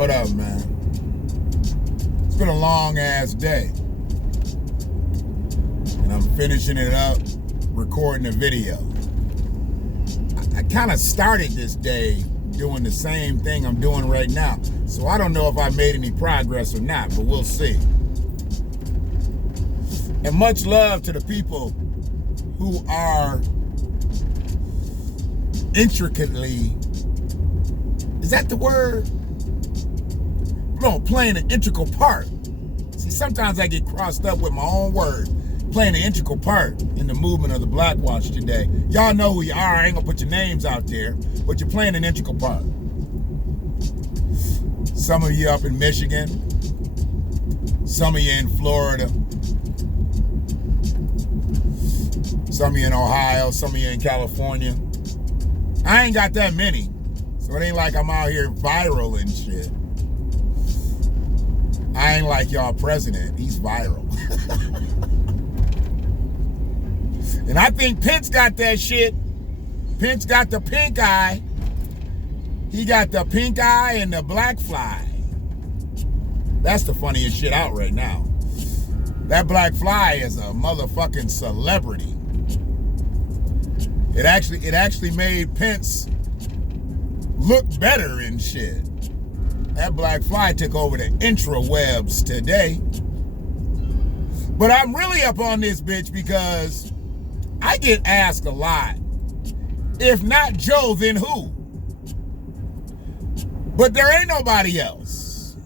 What up, man? It's been a long ass day. And I'm finishing it up, recording a video. I kind of started this day doing the same thing I'm doing right now. So I don't know if I made any progress or not, but we'll see. And much love to the people who are intricately, is that the word? No, playing an integral part. See, sometimes I get crossed up with my own words. Playing an integral part in the movement of the BlackWatch today. Y'all know who you are. I ain't gonna put your names out there, but you're playing an integral part. Some of you up in Michigan, some of you in Florida, some of you in Ohio, some of you in California. I ain't got that many, so it ain't like I'm out here viral and shit. I ain't like y'all president. He's viral. And I think Pence got that shit. Pence got the pink eye. He got the pink eye and the black fly. That's the funniest shit out right now. That black fly is a motherfucking celebrity. It actually made Pence look better and shit. That black fly took over the intrawebs today. But I'm really up on this bitch because I get asked a lot, if not Joe, then who? But there ain't nobody else.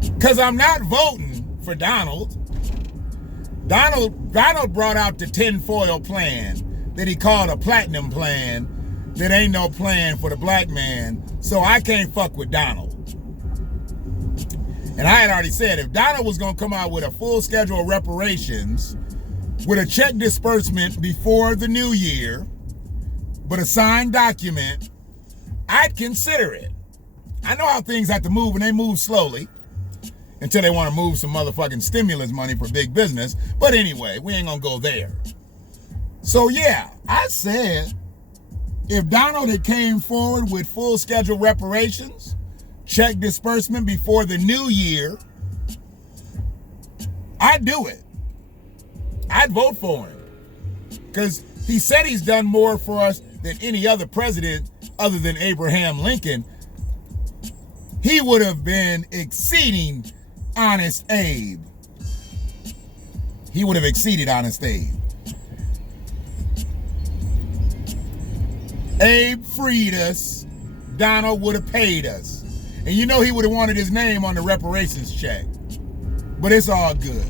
Because I'm not voting for Donald. Donald brought out the tinfoil plan that he called a platinum plan that ain't no plan for the black man, so I can't fuck with Donald. And I had already said, if Donald was going to come out with a full schedule of reparations, with a check disbursement before the new year, but a signed document, I'd consider it. I know how things have to move, and they move slowly until they want to move some motherfucking stimulus money for big business. But anyway, we ain't gonna go there. So yeah, I said, if Donald had came forward with full schedule reparations, check disbursement before the new year, I'd do it. I'd vote for him. Because he said he's done more for us than any other president other than Abraham Lincoln. He would have been exceeding Honest Abe. He would have exceeded Honest Abe. Abe freed us. Donald would have paid us. And you know he would have wanted his name on the reparations check. But it's all good.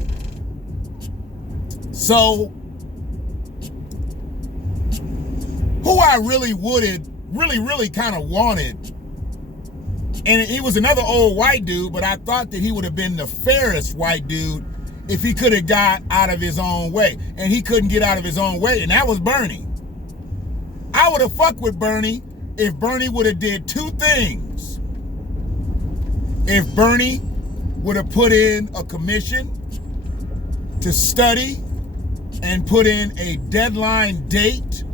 So, who I really kind of wanted, and he was another old white dude, but I thought that he would have been the fairest white dude if he could have got out of his own way. And he couldn't get out of his own way, and that was Bernie. I would have fucked with Bernie if Bernie would have did two things. If Bernie would have put in a commission to study and put in a deadline date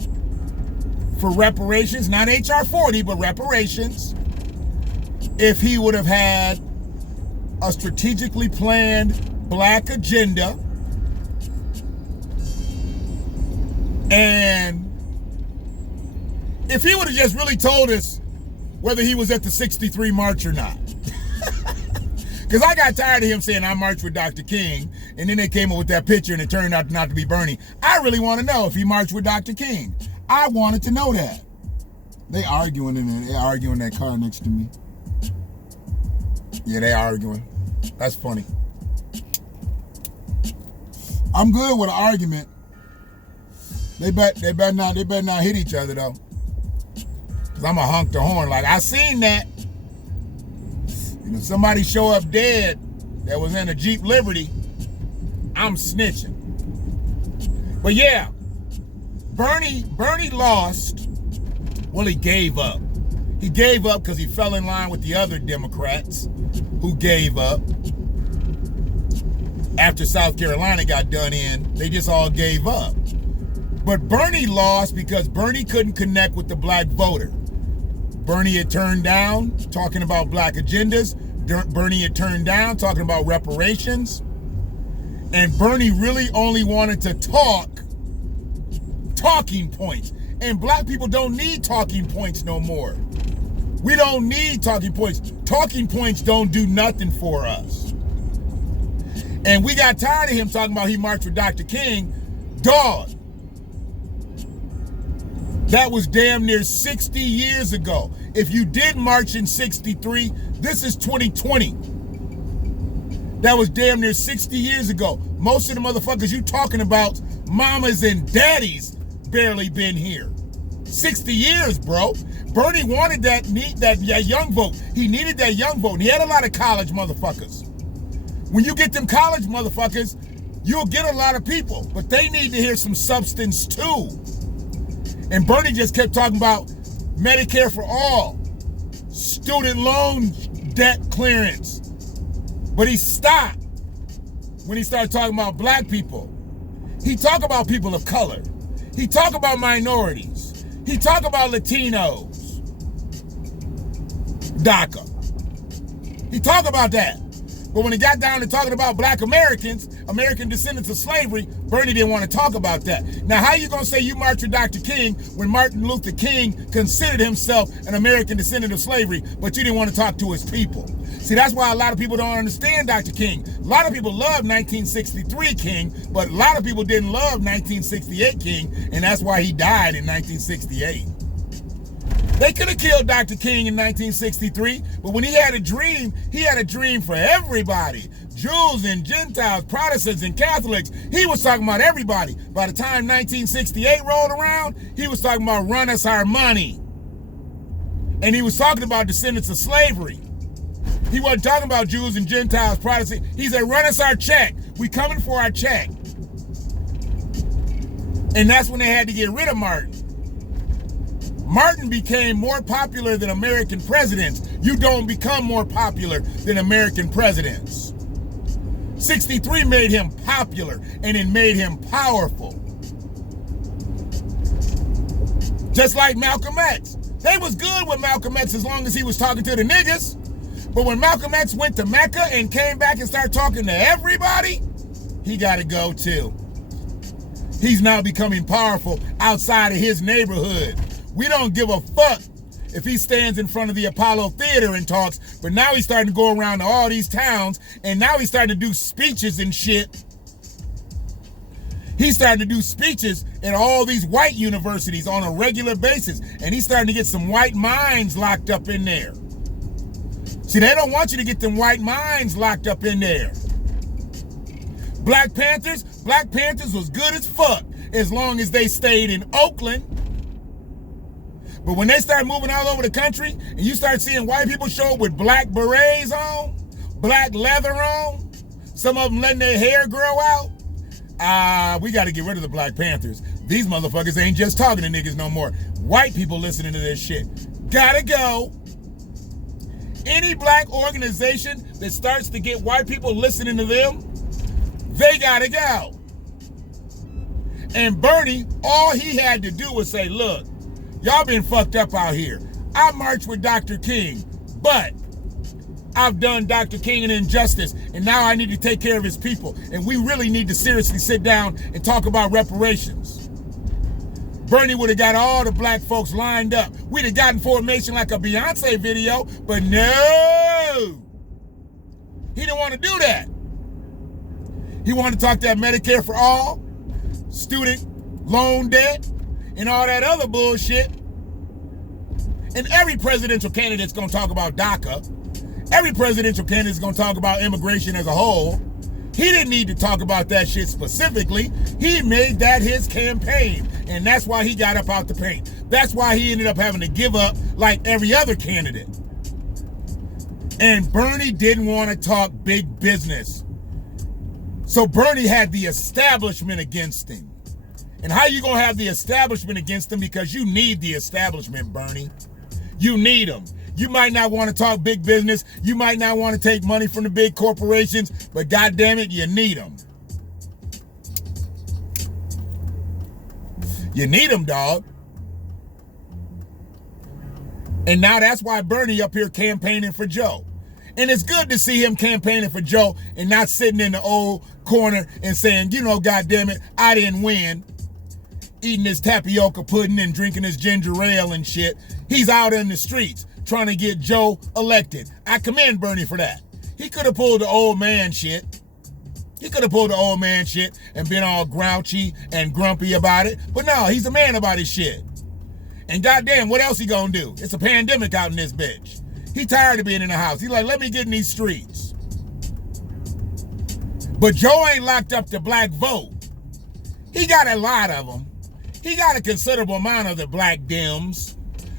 for reparations, not HR 40, but reparations. If he would have had a strategically planned black agenda, and if he would have just really told us whether he was at the 63 march or not. Because I got tired of him saying I marched with Dr. King, and then they came up with that picture and it turned out not to be Bernie. I really want to know if he marched with Dr. King. I wanted to know that. They arguing in there. They arguing in that car next to me. Yeah, they arguing. That's funny. I'm good with an argument. They better not hit each other though. Cause I'm a honk the horn. Like I seen that. And if somebody show up dead that was in a Jeep Liberty, I'm snitching. But yeah, Bernie lost. Well, he gave up. He gave up because he fell in line with the other Democrats who gave up. After South Carolina got done in, they just all gave up. But Bernie lost because Bernie couldn't connect with the black voter. Bernie had turned down talking about black agendas. Bernie had turned down talking about reparations. And Bernie really only wanted to talking points. And black people don't need talking points no more. We don't need talking points. Talking points don't do nothing for us. And we got tired of him talking about he marched with Dr. King. Dog. That was damn near 60 years ago. If you did march in 63, this is 2020. That was damn near 60 years ago. Most of the motherfuckers you talking about, mamas and daddies, barely been here. 60 years, bro. Bernie wanted that young vote. He needed that young vote. And he had a lot of college motherfuckers. When you get them college motherfuckers, you'll get a lot of people. But they need to hear some substance too. And Bernie just kept talking about Medicare for all, student loan debt clearance. But he stopped when he started talking about black people. He talked about people of color. He talked about minorities. He talked about Latinos. DACA. He talked about that. But when it got down to talking about black Americans, American descendants of slavery, Bernie didn't want to talk about that. Now, how you going to say you marched with Dr. King when Martin Luther King considered himself an American descendant of slavery, but you didn't want to talk to his people? See, that's why a lot of people don't understand Dr. King. A lot of people love 1963 King, but a lot of people didn't love 1968 King, and that's why he died in 1968. They could have killed Dr. King in 1963, but when he had a dream for everybody. Jews and Gentiles, Protestants and Catholics. He was talking about everybody. By the time 1968 rolled around, he was talking about run us our money. And he was talking about descendants of slavery. He wasn't talking about Jews and Gentiles, Protestants. He said, run us our check. We coming for our check. And that's when they had to get rid of Martin. Martin became more popular than American presidents. You don't become more popular than American presidents. 63 made him popular, and it made him powerful. Just like Malcolm X. They was good with Malcolm X as long as he was talking to the niggas. But when Malcolm X went to Mecca and came back and started talking to everybody, he got to go too. He's now becoming powerful outside of his neighborhood. We don't give a fuck if he stands in front of the Apollo Theater and talks, but now he's starting to go around to all these towns, and now he's starting to do speeches and shit. He's starting to do speeches in all these white universities on a regular basis, and he's starting to get some white minds locked up in there. See, they don't want you to get them white minds locked up in there. Black Panthers was good as fuck as long as they stayed in Oakland. But when they start moving all over the country and you start seeing white people show up with black berets on, black leather on, some of them letting their hair grow out, we got to get rid of the Black Panthers. These motherfuckers ain't just talking to niggas no more. White people listening to this shit. Gotta go. Any black organization that starts to get white people listening to them, they gotta go. And Bernie, all he had to do was say, look, y'all been fucked up out here. I marched with Dr. King, but I've done Dr. King an injustice, and now I need to take care of his people. And we really need to seriously sit down and talk about reparations. Bernie would have got all the black folks lined up. We'd have gotten formation like a Beyonce video, but no. He didn't want to do that. He wanted to talk that Medicare for all, student loan debt, and all that other bullshit. And every presidential candidate's going to talk about DACA. Every presidential candidate's going to talk about immigration as a whole. He didn't need to talk about that shit specifically. He made that his campaign. And that's why he got up out the paint. That's why he ended up having to give up like every other candidate. And Bernie didn't want to talk big business. So Bernie had the establishment against him. And how you gonna have the establishment against them? Because you need the establishment, Bernie. You need them. You might not want to talk big business. You might not want to take money from the big corporations, but goddamn it, you need them. You need them, dog. And now that's why Bernie up here campaigning for Joe. And it's good to see him campaigning for Joe and not sitting in the old corner and saying, you know, goddamn it, I didn't win. Eating his tapioca pudding and drinking his ginger ale and shit. He's out in the streets trying to get Joe elected. I commend Bernie for that. He could have pulled the old man shit. He could have pulled the old man shit and been all grouchy and grumpy about it. But no, he's a man about his shit. And goddamn, what else he gonna do? It's a pandemic out in this bitch. He tired of being in the house. He's like, let me get in these streets. But Joe ain't locked up the black vote. He got a lot of them. He got a considerable amount of the black Dems.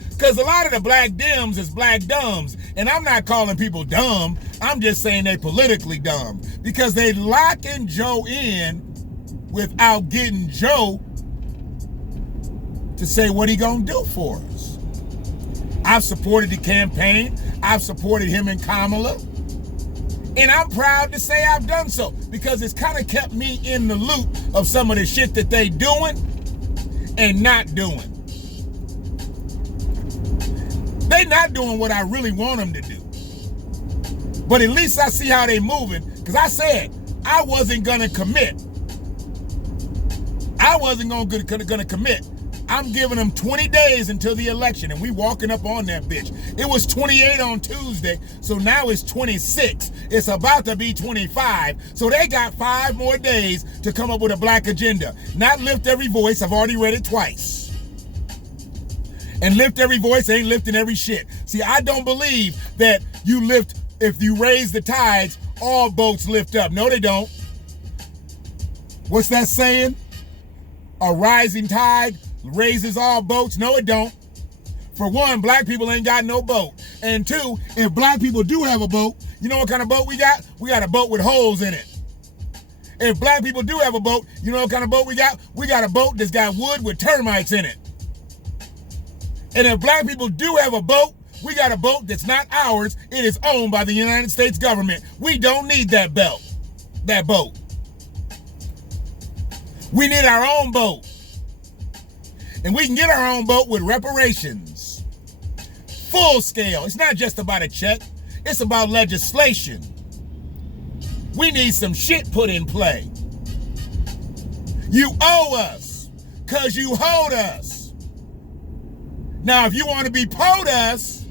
Because a lot of the black Dems is black dumbs. And I'm not calling people dumb. I'm just saying they politically dumb. Because they locking Joe in without getting Joe to say what he gonna do for us. I've supported the campaign. I've supported him and Kamala. And I'm proud to say I've done so. Because it's kind of kept me in the loop of some of the shit that they doing and not doing. They not doing what I really want them to do. But at least I see how they moving. Because I said I wasn't going to commit. I wasn't going to commit. I'm giving them 20 days until the election, and we walking up on that bitch. It was 28 on Tuesday, so now it's 26. It's about to be 25, so they got 5 more days to come up with a black agenda. Not lift every voice. I've already read it twice. And lift every voice ain't lifting every shit. See, I don't believe that you lift, if you raise the tides, all boats lift up. No, they don't. What's that saying? A rising tide raises all boats. No, it don't. For one, black people ain't got no boat. And two, if black people do have a boat, you know what kind of boat we got? We got a boat with holes in it. If black people do have a boat, you know what kind of boat we got? We got a boat that's got wood with termites in it. And if black people do have a boat, we got a boat that's not ours. It is owned by the United States government. We don't need that boat. We need our own boat. And we can get our own boat with reparations. Full scale. It's not just about a check. It's about legislation. We need some shit put in play. You owe us because you hold us. Now, if you want to be POTUS,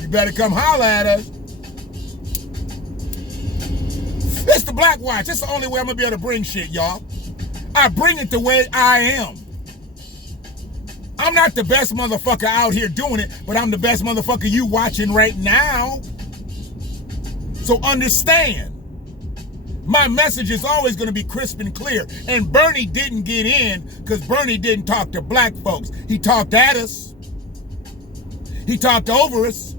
you better come holler at us. It's the BlackWatch. It's the only way I'm going to be able to bring shit, y'all. I bring it the way I am. I'm not the best motherfucker out here doing it, but I'm the best motherfucker you watching right now. So understand, my message is always going to be crisp and clear. And Bernie didn't get in because Bernie didn't talk to black folks. He talked at us. He talked over us.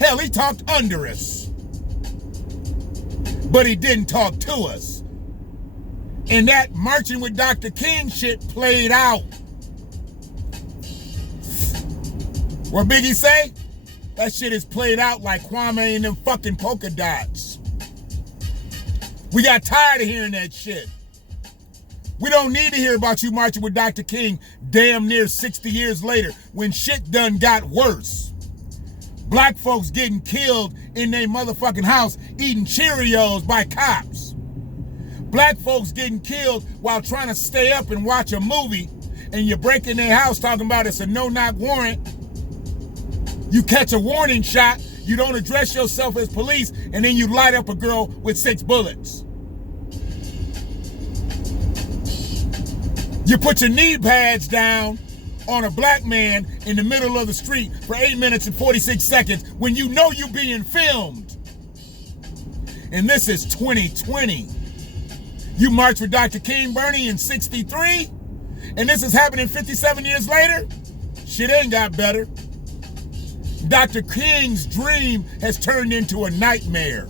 Hell, he talked under us. But he didn't talk to us. And that marching with Dr. King shit played out. What Biggie say? That shit is played out like Kwame and them fucking polka dots. We got tired of hearing that shit. We don't need to hear about you marching with Dr. King damn near 60 years later when shit done got worse. Black folks getting killed in their motherfucking house eating Cheerios by cops. Black folks getting killed while trying to stay up and watch a movie, and you break in their house talking about it's a no-knock warrant. You catch a warning shot, you don't address yourself as police, and then you light up a girl with 6 bullets. You put your knee pads down on a black man in the middle of the street for 8 minutes and 46 seconds when you know you being filmed. And this is 2020. You marched with Dr. King, Bernie in 63, and this is happening 57 years later? Shit ain't got better. Dr. King's dream has turned into a nightmare.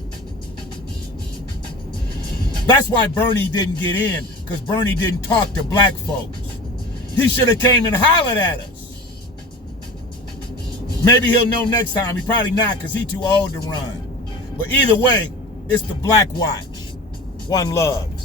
That's why Bernie didn't get in, because Bernie didn't talk to black folks. He should have came and hollered at us. Maybe he'll know next time. He probably not, because he's too old to run. But either way, it's the BlackWatch. One love.